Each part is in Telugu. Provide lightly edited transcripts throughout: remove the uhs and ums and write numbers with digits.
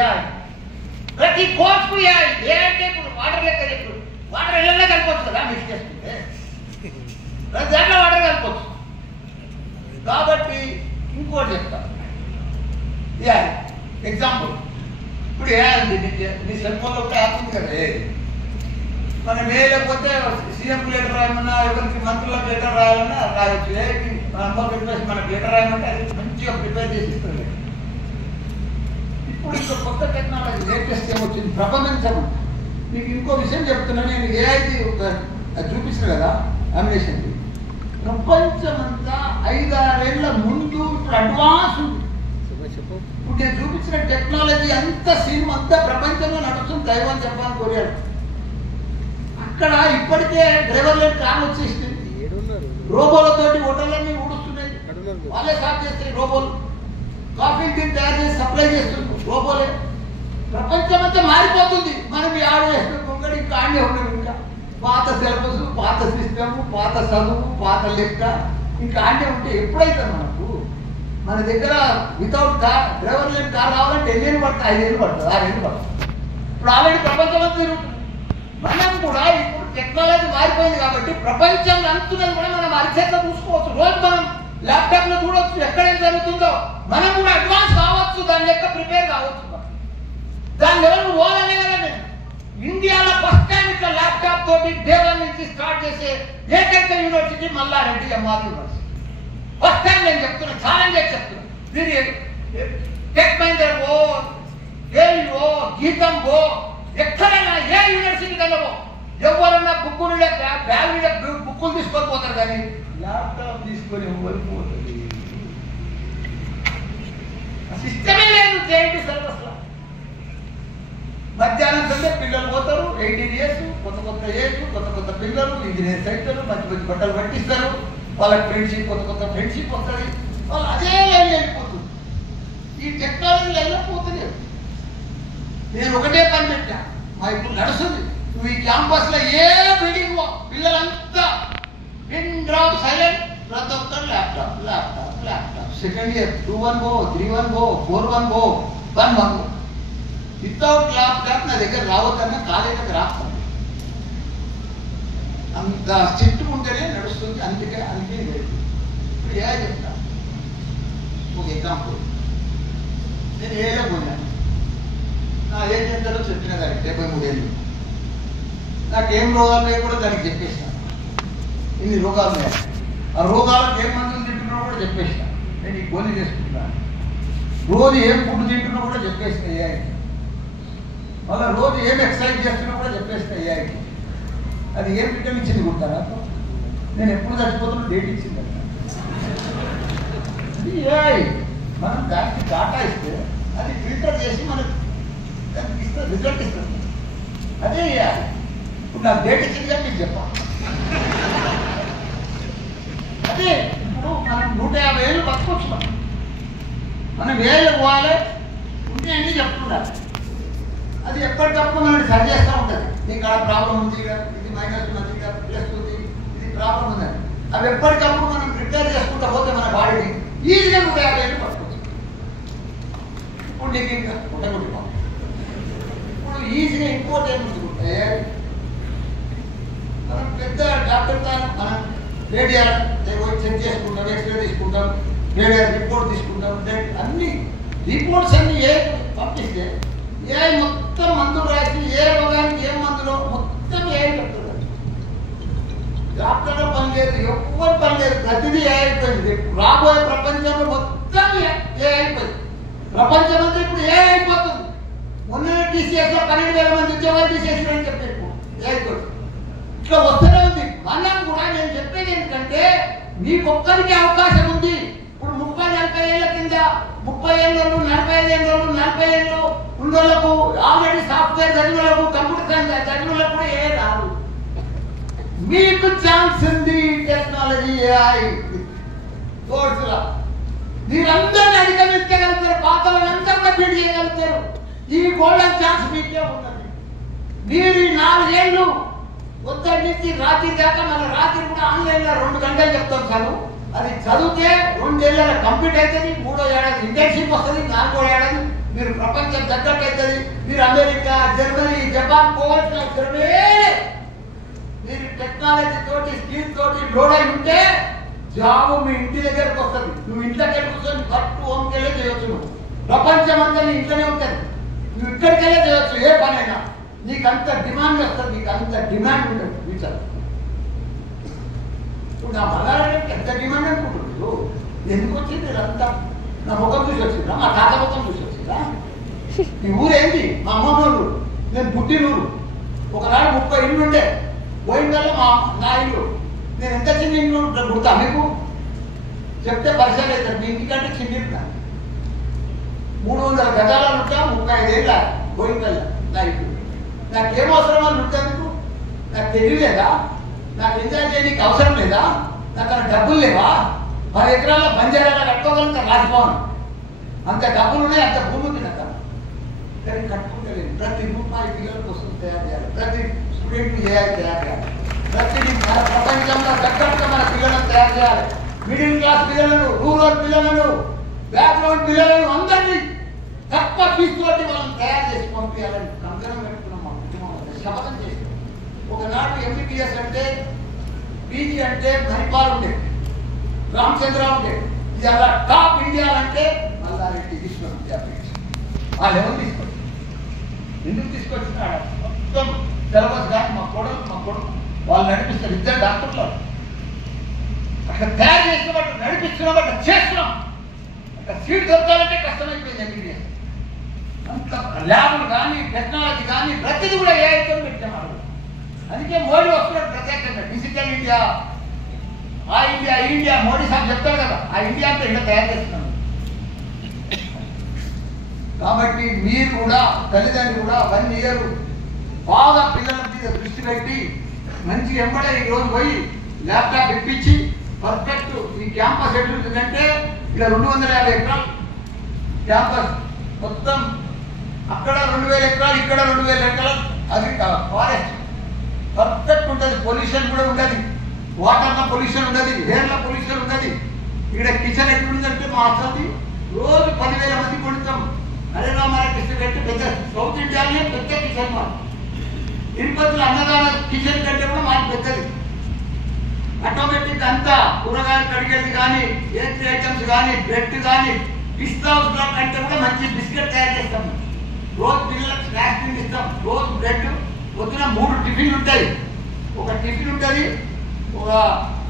ఏఐ. ప్రతి కోర్సుకు ఏఐ. ఏ అంటే ఇప్పుడు వాటర్ లెక్క ఇప్పుడు వాటర్ ఎల్లనే కలుపుకోవచ్చు కదా మిక్స్ చేసుకుంటే, ప్రతి దాంట్లో వాటర్ కలుపుకోవచ్చు. కాబట్టి ఇంకోటి చెప్తాను. ఏఐ ఎగ్జాంపుల్, ఇప్పుడు ఏఐ నీ సెల్ ఫోన్లో కూడా యాప్ ఉంది కదా. మనం లేకపోతే సీఎంకి లెటర్ రాయమన్నా, ఎవరికి మంత్రులకు లెటర్ రాయాలన్నా రాయొచ్చు. మన అమ్మ ప్రిపేర్ మనకు లెటర్ రాయమంటే అది మంచిగా ప్రిపేర్ చేసి ఇస్తుంది. ఇప్పుడు ఇంకా కొత్త టెక్నాలజీ లేటెస్ట్ ఏమొచ్చింది ప్రపంచం. మీకు ఇంకో విషయం చెప్తున్నా, నేను ఏఐది చూపిస్తాను కదా అమినేషన్కి. ప్రపంచమంతా 5-6 ఏళ్ల ముందు ఇప్పుడు అడ్వాన్స్ ఉంది. ఇప్పుడు నేను చూపించిన టెక్నాలజీ అంత సినిమా అంతా ప్రపంచంలో నడుస్తుంది. Taiwan, Japan, Korea. అక్కడ ఇప్పటికే డ్రైవర్ లేని కార్ వచ్చేసింది. రోబోలతోటి హోటళ్ళన్నీ ఊడుస్తున్నాయి, వాళ్ళే సాఫ్ చేస్తాయి రోబోలు. కాఫీ టీ తయారు చేసి సప్లై చేస్తుంది రోబోలే. ప్రపంచం అంతా మారిపోతుంది. మనం ఆడేస్తుంది ఇంకా ఆడే ఉన్నాం. ఇంకా పాత సిలబస్, పాత సిస్టమ్, పాత చదువు, పాత లెక్క ఇంకా ఆడే ఉంటే ఎప్పుడైతే మనకు మన దగ్గర వితౌట్ కార్ డ్రైవర్ లేని కార్ రావాలంటే 10 ఏళ్ళు పడుతుంది, 5 ఏళ్ళు పడుతుంది, 6 ఏళ్ళు పడుతుంది. ఇప్పుడు ఆల్రెడీ ప్రపంచం అంతా తిరుగుతుంది. మనం కూడా ఇప్పుడు టెక్నాలజీ మారిపోయింది కాబట్టి ప్రపంచం అంతున్నది కూడా మనం అరిచేట్లో చూసుకోవచ్చు. రోజు మనం ల్యాప్టాప్ లో చూడవచ్చు ఎక్కడేం జరుగుతుందో. మనం కూడా అడ్వాన్స్ కావచ్చు, దాని లెక్క ప్రిపేర్ కావచ్చు. దాని లెవెల్ పోవాలనే కదా నేను ఇండియాలో ఫస్ట్ టైం ఇట్లా ల్యాప్టాప్ తోటి దేవాల నుంచి స్టార్ట్ చేసే ఏకైక university Mallareddy MR university. First time నేను చెప్తున్నా, ఛాలెంజ్ చెప్తున్నా. మీరు టెక్ మహీంద్రా పో, ఏఓ, గీతం పో, ఎక్కడైనా ఏ యూనివర్సిటీ కలవో ఎవరన్నా బుక్కులు బ్యాగ్ మీద బుక్కులు తీసుకొని పోతారు, కానీ ల్యాప్టాప్ తీసుకొని వెళ్ళిపోతుంది. సిస్టమే లేదు జేఎన్టీ సిలబస్ లో. మధ్యాహ్నం కంటే పిల్లలు పోతారు, 18 ఇయర్స్, కొత్త ఏజ్, కొత్త పిల్లలు, ఇంజనీర్స్ అవుతారు, మంచి మంచి బట్టలు పట్టిస్తారు, వాళ్ళకి ఫ్రెండ్షిప్, కొత్త ఫ్రెండ్షిప్ వస్తుంది, వాళ్ళు అదే లైన్ వెళ్ళిపోతుంది. ఈ టెక్నాలజీ వెళ్ళిపోతుంది. నేను ఒకటే పని పెట్టా, మా ఇప్పుడు నడుస్తుంది. నువ్వు ఈ క్యాంపస్ లో ఏ బిల్డింగ్ పిల్లలంతా పిన్ డ్రాప్ సైలెంట్, ప్రతి ఒక్కరు laptop laptop laptop. Second year 2-1 go, 3-1 go, 4-1 go, 1-1 go. Without laptop నా దగ్గర రావద్దన్నా కాలేజీకి రాస్తాను. అంత చెట్టు ఉంటేనే నడుస్తుంది. అందుకే లేదు. ఇప్పుడు ఏ చెప్తా ఒక ఎగ్జాంపుల్. నేను ఏదో పోయినాను, నా ఏజ్ ఎంతలో చెప్పిన దానికి 73 ఏళ్ళు. నాకేం రోగాలు లేవు కూడా దానికి చెప్పేసిన. ఇన్ని రోగాలు ఉన్నాయి, ఆ రోగాలకు ఏం మందులు తింటున్నా కూడా చెప్పేసిన. నేను ఈ గోళీ చేసుకుంటున్నాను. రోజు ఏం ఫుడ్ తింటున్నా కూడా చెప్పేసిన ఏఐకి. మళ్ళీ రోజు ఏం ఎక్సర్సైజ్ చేస్తున్నా కూడా చెప్పేసిన ఏఐకి. అది ఏం విటమిన్ ఇచ్చింది కుడతారా? నేను ఎప్పుడు చచ్చిపోతున్నా డేట్ ఇచ్చింది. అది ఏఐ. మనం దానికి డాటా ఇస్తే అది ఫిల్టర్ చేసి మనకి దానికి ఇస్తుంది, రిజల్ట్ ఇస్తుంది. అదే ఏఐ. ఇప్పుడు నాకు డేట్ ఇచ్చింది కానీ మీకు చెప్పాలి. అదే ఇప్పుడు మనం 150 ఏళ్ళు బతకొచ్చు. మనం ఏళ్ళు పోవాలి ఉంటే అన్నీ చెప్తుండాలి. అది ఎప్పటికప్పుడు మనం సరి చేస్తూ ఉంటుంది. నీకు అక్కడ ప్రాబ్లం ఉంది, ఇది మైనస్ ఉంది, ప్లస్ ఉంది, ఇది ప్రాబ్లం ఉందని. అవి ఎప్పటికప్పుడు మనం ప్రిపేర్ చేసుకుంటూ పోతే మన బాడీని ఈజీగా 150 ఏళ్ళు పట్టుకోవచ్చు. ఇప్పుడు నీకు ఇంకా ఉండగొట్టుకోవాలి. ఇప్పుడు ఈజీగా ఇంకోటి ఏముంటుంటే మనం పెద్ద డాక్టర్తో మనం రేడియల్ చెక్ చేసుకుంటాం, ఎక్స్రే తీసుకుంటాం, రేడియల్ రిపోర్ట్ తీసుకుంటాం. అన్ని రిపోర్ట్స్ అన్ని ఏ పంపిస్తే ఏ మొత్తం మందులు రాసి ఏ రోగానికి ఏ మందులో మొత్తం ఏ చెప్తుంది. డాక్టర్లో పని లేదు, ఎవరు పని లేదు, ప్రతిదీ ఏ అయిపోయింది. రాబోయే ప్రపంచంలో మొత్తం ఏ అయిపోయింది. ప్రపంచం అంతా ఇప్పుడు ఏ అయిపోతుంది. మొన్న టీసీఎస్ లో 12,000 మంది ఉద్యోగాలు తీసేసినని చెప్పారు. ఏ అయిపోతుంది. ఇట్లా వస్తూనే ఉంది. మనం కూడా నేను చెప్పేది ఏంటంటే మీకొక్కరికి అవకాశం ఉంది. ఇప్పుడు 30-40 ఏళ్ల కింద 30 ఏళ్ళు, 45 ఏళ్ళు, 40 ఏళ్ళు ఉన్నోళ్ళకు ఆల్రెడీ సాఫ్ట్వేర్ చదివిన వాళ్ళకు, కంప్యూటర్ సైన్స్ చదివిన వాళ్ళకు కూడా ఏ రాదు. మీకు ఛాన్స్ ఉంది. టెక్నాలజీ ఏఐ కోర్సులా మీరందరినీ అధిగమించగలుగుతారు. పాతలందరినీ బీట్ చేయగలుగుతారు. ఈ గోల్డెన్ ఛాన్స్ మీకే ఉన్నది. మీరు ఈ 4 ఏళ్ళు ఉదయం నుంచి రాత్రి దాకా, మన రాత్రి కూడా ఆన్లైన్లో 2 గంటలు చెప్తాం చదువు. అది చదివితే 2 ఏళ్ళ కంప్లీట్ అవుతుంది. 3వ ఏడాది ఇంటర్న్షిప్ వస్తుంది. 4వ ఏడాది మీరు ప్రపంచం తగ్గట్టయితుంది. మీరు అమెరికా, జర్మనీ, జపాన్ పోవాల్సిన అవసరమే. మీరు టెక్నాలజీ తోటి, స్కిల్ తోటి లోడ్ అయి ఉంటే జాబు మీ ఇంటి దగ్గరకు వస్తుంది. నువ్వు ఇంట్లోకి వెళ్ళి కూర్చొని వర్క్ హోమ్కి వెళ్ళి చేయొచ్చు. నువ్వు ప్రపంచం అంతా నీ ఇంట్లోనే ఉంటుంది. నువ్వు ఇక్కడికి వెళ్ళే చేయొచ్చు ఏ పనైనా. నీకు అంత డిమాండ్ వస్తుంది, నీకు అంత డిమాండ్ ఉంటుంది ఫ్యూచర్. ఇప్పుడు నా మగారికి ఎంత డిమాండ్ అనుకుంటున్నారు. ఎందుకు వచ్చింది ఇదంతా? నా ముఖం చూసి వచ్చిందా? మా తాత ముఖం చూసి వచ్చిందా? ఈ ఊరేంటి? మా అమ్మమ్మ ఊరు, నేను పుట్టిన ఊరు. ఒకనాడు 30 ఇళ్ళు ఉండే, పోయిందల్లా నా ఇల్లు. నేను ఎంత చిన్న ఇల్లు గుర్తా మీకు? చెప్తే పరిచయం అవుతాను. మీ ఇంటికంటే చిన్న ఇల్లు. 300 గజాల ఉంటా, 35 ఏళ్ళ పోయిందల్లా నా ఇల్లు. నాకేం అవసరం అని ఉంటాను? నాకు తెలియలేదా? నాకు ఎంజాయ్ చేయడానికి అవసరం లేదా? నాకు అక్కడ డబ్బులు లేవా? 10 ఎకరాల బంజారాల కట్టుకోగలుగుతా రాజభవన్. అంత డబ్బులు ఉన్నాయి, అంత భూమి ఉంది నాకు. కానీ కట్టుకుంటలేదు. ప్రతి రూపాయి పిల్లల కోసం తయారు చేయాలి, ప్రతి స్టూడెంట్ తయారు చేయాలి, ప్రతిదీ మన ప్రపంచంలో తగ్గట్టుగా మన పిల్లలను తయారు చేయాలి. మిడిల్ క్లాస్ పిల్లలను, రూరల్ పిల్లలను, బ్యాక్గ్రౌండ్ పిల్లలను అందరినీ తక్కువ ఫీజుతోటి వాళ్ళని తయారు చేసి పంపించాలని కంకణం పెట్టుకున్నాం. మా కుటుంబం శపథం చేస్తాం. ఒకనాడు ఎంబీబీఎస్ అంటే, పీజీ అంటే ధనిపాల్ ఉండేది, రామచంద్ర ఉండేది. ఇది అలా టాప్ ఇండియా అంటే మల్లారెడ్డి విశ్వ విద్యాపీఠ. వాళ్ళు ఎవరు తీసుకొచ్చారు? ఎందుకు తీసుకొచ్చినాడు? మొత్తం సిలబస్ కానీ మా కొడుకు వాళ్ళు నడిపిస్తారు. ఇద్దరు డాక్టర్లు అక్కడ తయారు చేస్తున్నట్టు నడిపిస్తున్నాం, అక్కడ చేస్తున్నాం. అక్కడ సీట్ దొరకాలంటే కష్టమైపోయింది ఎంబీబీఎస్. అంత ల్యాబ్లు కానీ, టెక్నాలజీ కానీ ప్రతిదీ కూడా ఏఐతో పెట్టినారు. అందుకే మోడీ వస్తున్నాడు ప్రత్యేకంగా. డిజిటల్ ఇండియా, ఆ ఇండియా, ఈ ఇండియా. మోడీ సార్ చెప్తారు కదా, ఆ ఇండియా అంతా ఇలా తయారు చేస్తున్నాం. కాబట్టి మీరు కూడా, తల్లిదండ్రులు కూడా 1 ఇయర్ బాగా పిల్లల మీద దృష్టి పెట్టి మంచి ఎంబడే ఈరోజు పోయి ల్యాప్టాప్ ఇప్పించి పర్ఫెక్ట్ ఈ క్యాంపస్ ఎట్లుంటుందంటే ఇలా 250 ఎకరాలు క్యాంపస్ మొత్తం. అక్కడ 2000 ఎకరాలు, ఇక్కడ 2000 ఎకరాలు. అది ఫారెస్ట్ పర్ఫెక్ట్ ఉంటుంది. పొల్యూషన్ కూడా ఉండదు, వాటర్లో పొల్యూషన్ ఉండదు, ఎయిర్లో పొల్యూషన్ ఉండదు. ఇక్కడ కిచెన్ ఎట్లుందంటే మా అసలు రోజు 10,000 మంది కొడుతాం. అరే రామారాకృష్ణ కంటే పెద్ద సౌత్ ఇండియాలోనే పెద్ద కిచెన్ మా తిరుపతిలో అన్నదాన కిచెన్ కంటే కూడా మాకు పెద్దది. ఆటోమేటిక్ అంతా కూరగాయలు కడిగేది కానీ, బేకరీ ఐటమ్స్ కానీ, బ్రెడ్ కానీ, పిస్తా హౌస్ కంటే కూడా మంచి బిస్కెట్ తయారు చేస్తాం. రోజు పిల్లలకు స్నాక్స్ తినిపిస్తాం. రోజు బ్రెడ్, పొద్దున 3 టిఫిన్లు ఉంటాయి. ఒక టిఫిన్ ఉంటుంది, ఒక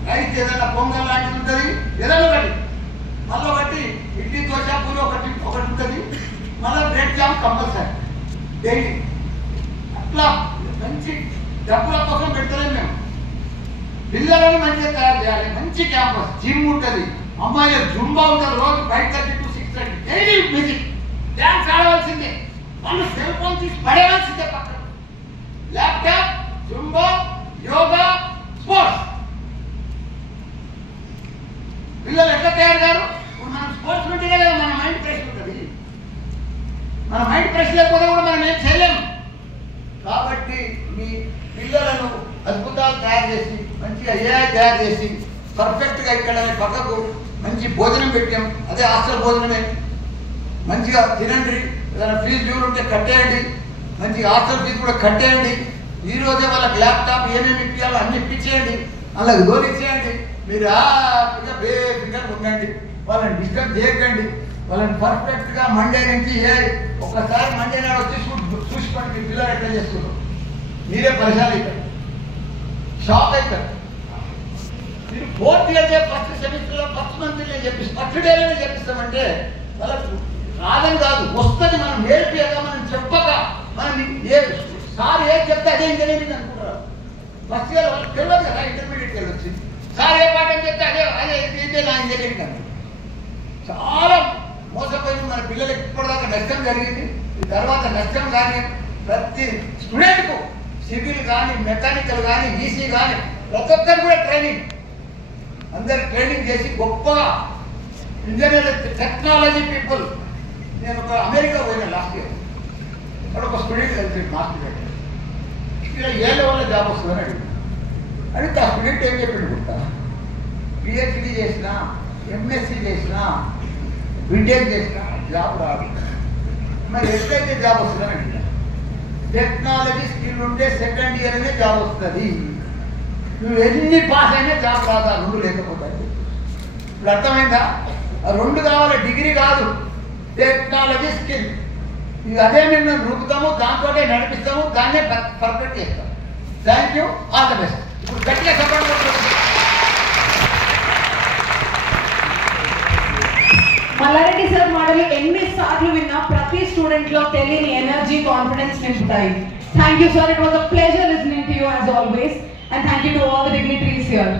రైస్ ఏదైనా పొంగల్ లాంటిది ఉంటుంది, ఏదైనా ఒకటి, మళ్ళీ ఒకటి ఇడ్లీ, దోశ, పూరి ఒకటి ఉంటుంది, మళ్ళీ బ్రెడ్ జామ్ కంపల్సరీ డైలీ. అట్లా మంచి డబ్బుల కోసం పెడతలేము మేము. పిల్లలను మంచిగా తయారు చేయాలి. మంచి క్యాంపస్, జిమ్ ఉంటుంది, అమ్మాయిల జుంబా ఉంటుంది. రోజు 5:30 to 6:30 డైలీ మ్యూజిక్, డ్యాన్స్ ఆడవలసిందే. వాళ్ళు సెల్ ఫోన్ తీసి పడేయాల్సిందే పక్కన. Laptop, Zumba, yoga, sports. పిల్లలు ఎట్లా తయారు గారు? ఇప్పుడు మనం స్పోర్ట్స్ ఉంటేనే కదా మన మైండ్ ఫ్రెష్ ఉంటుంది. మన మైండ్ ఫ్రెష్ లేకపోతే కూడా మనం ఏం చేయలేము. కాబట్టి మీ పిల్లలను అద్భుతాలు తయారు చేసి, మంచిగా ఏఐ తయారు చేసి, పర్ఫెక్ట్గా ఇక్కడ పక్కకు మంచి భోజనం పెట్టాం. అదే హాస్టల్ భోజనమే. మంచిగా తినండి. ఏదైనా ఫీజు డ్యూలు ఉంటే కట్టేయండి. మంచిగా హాస్టల్ ఫీజు కూడా కట్టేయండి. ఈ రోజే వాళ్ళకి ల్యాప్టాప్ ఏమేమి ఇప్పించాలో అన్ని ఇప్పించేయండి, వాళ్ళకి లోన్ ఇచ్చేయండి. మీరు హ్యాపీగా బేఫిగా ఉండండి. వాళ్ళని డిస్టర్బ్ చేయకండి. వాళ్ళని పర్ఫెక్ట్గా మండే నుంచి ఒక్కసారి మండే నాడు వచ్చి చూసుకోండి మీ పిల్లలు ఎట్లా చేస్తున్నారు. మీరే పరిశాలు అవుతారు, షాక్ అవుతారు. మీరు 4th ఇయర్ ఫస్ట్ సెమిస్టర్లో ఫస్ట్ మంత్లో చెప్పిస్తాం, ఫస్ట్ డేలోనే చెప్పిస్తామంటే వాళ్ళకు రాదని కాదు, వస్తుంది. మనం నేర్పియగా, మనం చెప్పక, మనం సార్ ఏం చెప్తే అదే ఇంజనీరింగ్ అనుకుంటారు. ఫస్ట్ ఇయర్ వాళ్ళకి తెలియదు కదా, ఇంటర్మీడియట్ ఇయర్ వచ్చింది. సార్ ఏ పాఠం చెప్తే అదే ఇదే నా ఇంజనీరింగ్ అంటారు. చాలా మోసపోయింది మన పిల్లలకి. ఇప్పటిదాకా నష్టం జరిగింది, ఈ తర్వాత నష్టం కానీ ప్రతి స్టూడెంట్కు సివిల్ కానీ, మెకానికల్ కానీ, ఈసీ కానీ ప్రతి ఒక్కరు కూడా ట్రైనింగ్, అందరు ట్రైనింగ్ చేసి గొప్పగా ఇంజనీర్, టెక్నాలజీ పీపుల్. నేను ఒక అమెరికా పోయినా లాస్ట్ ఇయర్. అక్కడ ఒక స్టూడెంట్ కలిసి మాస్టర్ ఇక్కడ ఏ లెవెల్లో జాబ్ వస్తుందని అడిగితే ఆ స్టూడెంట్ ఏం చెప్పాడు గుర్తా? పిహెచ్డి చేసినా, ఎంఎస్సీ చేసినా, బీటెక్ చేసినా జాబ్ రాదు. మరి ఎట్లయితే జాబ్ వస్తుందని అడిగారు. టెక్నాలజీ స్కిల్ ఉంటే సెకండ్ ఇయర్ అనే జాబ్ వస్తుంది. నువ్వు ఎన్ని పాస్ అయినా జాబ్ రాదా, 2 లేకపోతాయి. ఇప్పుడు అర్థమైందా? 2 కావాలి, డిగ్రీ కాదు, టెక్నాలజీ స్కిల్. ఇది అదే మేము రూపుతాము, దాంతో నడిపిస్తాము, దాన్నే పర్ఫెక్ట్ చేస్తాం. Thank you, all the best. ఇప్పుడు గట్టిగా సపోర్ట్ కొడుతుంది. మల్లారెడ్డి సార్ మాటలు ఎన్నిసార్లు విన్నా ప్రతి స్టూడెంట్ లో తెలియని ఎనర్జీ, కాన్ఫిడెన్స్ నింపుతాయి. Thank you sir, it was a pleasure listening to you as always, and thank you to all the dignitaries here.